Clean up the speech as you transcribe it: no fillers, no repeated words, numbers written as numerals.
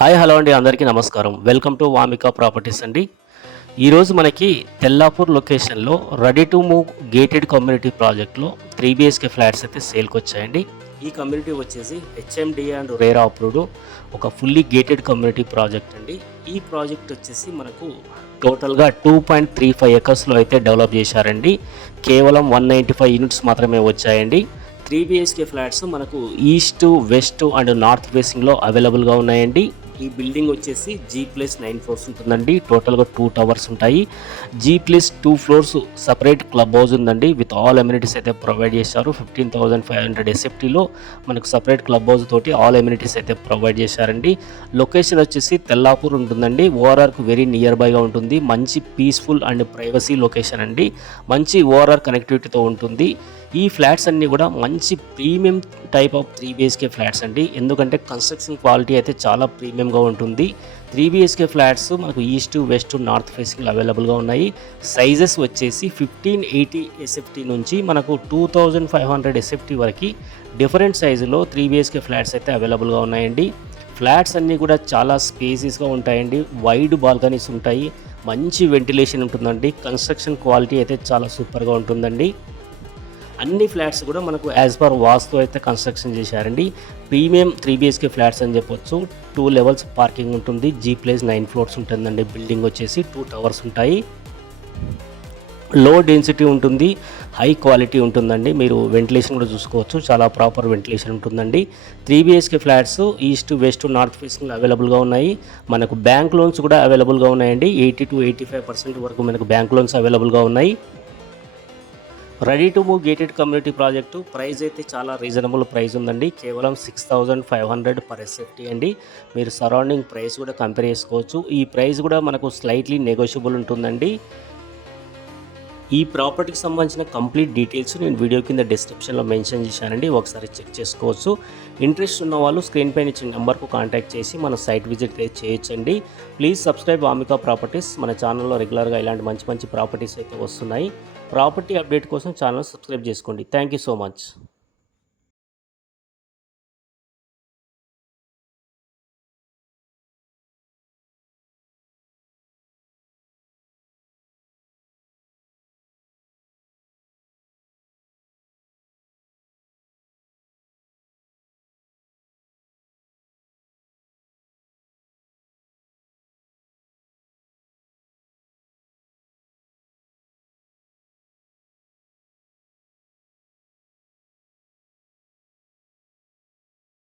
Hi hello అండి, అందరికీ నమస్కారం. వెల్కమ్ టు వామిక ప్రాపర్టీస్ అండి. ఈరోజు మనకి తెల్లాపూర్ లొకేషన్లో ready to move gated community ప్రాజెక్ట్లో 3 BHK ఫ్లాట్స్ అయితే సేల్కి వచ్చాయండి. ఈ కమ్యూనిటీ వచ్చేసి HMDA అండ్ రేరా అప్రూవ్డ్ ఒక ఫుల్లీ గేటెడ్ కమ్యూనిటీ ప్రాజెక్ట్ అండి. ఈ ప్రాజెక్ట్ వచ్చేసి మనకు టోటల్గా 2.35 ఎకర్స్లో అయితే డెవలప్ చేశారండి. కేవలం 195 యూనిట్స్ మాత్రమే వచ్చాయండి. 3 BHK ఫ్లాట్స్ మనకు ఈస్ట్, వెస్ట్ అండ్ నార్త్ ఫేసింగ్లో అవైలబుల్గా ఉన్నాయండి. ఈ బిల్డింగ్ వచ్చేసి G+9 ఫ్లోర్స్ ఉంటుందండి. టోటల్గా 2 టవర్స్ ఉంటాయి. G+2 floors separate club house ఉందండి. విత్ ఆల్ అమ్యూనిటీస్ అయితే ప్రొవైడ్ చేశారు. 15,500 SFTలో మనకు సపరేట్ క్లబ్ హౌస్ తోటి ఆల్ అమ్యూనిటీస్ అయితే ప్రొవైడ్ చేశారండి. లొకేషన్ వచ్చేసి తెల్లాపూర్ ఉంటుందండి. ఓఆర్ఆర్కు వెరీ నియర్ బైగా ఉంటుంది. మంచి పీస్ఫుల్ అండ్ ప్రైవసీ లొకేషన్ అండి. మంచి ఓఆర్ఆర్ కనెక్టివిటీతో ఉంటుంది. ఈ ఫ్లాట్స్ అన్నీ కూడా మంచి premium type of 3 BHK flats అండి. ఎందుకంటే కన్స్ట్రక్షన్ క్వాలిటీ అయితే చాలా ప్రీమియంగా ఉంటుంది. 3 BHK ఫ్లాట్స్ మనకు ఈస్ట్, వెస్ట్, నార్త్ ఫేసింగ్లో అవైలబుల్గా ఉన్నాయి. సైజెస్ వచ్చేసి 1580 SFT నుంచి మనకు 2500 SFT వరకు డిఫరెంట్ సైజులో 3 BHK ఫ్లాట్స్ అయితే అవైలబుల్గా ఉన్నాయండి. ఫ్లాట్స్ అన్నీ కూడా చాలా స్పేసెస్గా ఉంటాయండి. వైడ్ బాల్కనీస్ ఉంటాయి. మంచి వెంటిలేషన్ ఉంటుందండి. కన్స్ట్రక్షన్ క్వాలిటీ అయితే చాలా సూపర్గా ఉంటుందండి. అన్ని ఫ్లాట్స్ కూడా మనకు యాజ్ పర్ వాస్తు అయితే కన్స్ట్రక్షన్ చేశారండి. ప్రీమియం 3 BHK ఫ్లాట్స్ అని చెప్పొచ్చు. 2 లెవెల్స్ పార్కింగ్ ఉంటుంది. G+9 ఫ్లోర్స్ ఉంటుందండి. బిల్డింగ్ వచ్చేసి 2 టవర్స్ ఉంటాయి. లో డెన్సిటీ ఉంటుంది. హై క్వాలిటీ ఉంటుందండి. మీరు వెంటిలేషన్ కూడా చూసుకోవచ్చు. చాలా ప్రాపర్ వెంటిలేషన్ ఉంటుందండి. 3 BHK flats east, west, north ఫేసింగ్లో అవైలబుల్గా ఉన్నాయి. మనకు బ్యాంక్ లోన్స్ కూడా అవైలబుల్గా ఉన్నాయండి. 80 to 85% వరకు మనకు బ్యాంక్ లోన్స్ అవైలబుల్గా ఉన్నాయి. Ready to move gated community project price అయితే చాలా రీజనబుల్ ప్రైస్ ఉందండి. కేవలం 6,500 పర్ SFT అండి. మీరు సరౌండింగ్ ప్రైస్ కూడా కంపేర్ చేసుకోవచ్చు. ఈ ప్రైస్ కూడా మనకు స్లైట్లీ నెగోషియబుల్ ఉంటుందండి. ఈ ప్రాపర్టీకి సంబంధించిన కంప్లీట్ డీటెయిల్స్ నేను వీడియో కింద డిస్క్రిప్షన్లో మెన్షన్ చేశానండి. ఒకసారి చెక్ చేసుకోవచ్చు. ఇంట్రెస్ట్ ఉన్న వాళ్ళు స్క్రీన్ పైన ఇచ్చిన నెంబర్కు కాంటాక్ట్ చేసి మన సైట్ విజిట్ చేయొచ్చండి. Please subscribe Vamika properties. మన ఛానల్లో రెగ్యులర్గా ఇలాంటి మంచి మంచి ప్రాపర్టీస్ అయితే వస్తున్నాయి. ప్రాపర్టీ అప్డేట్ కోసం ఛానల్ సబ్స్క్రైబ్ చేసుకోండి. Thank you so much.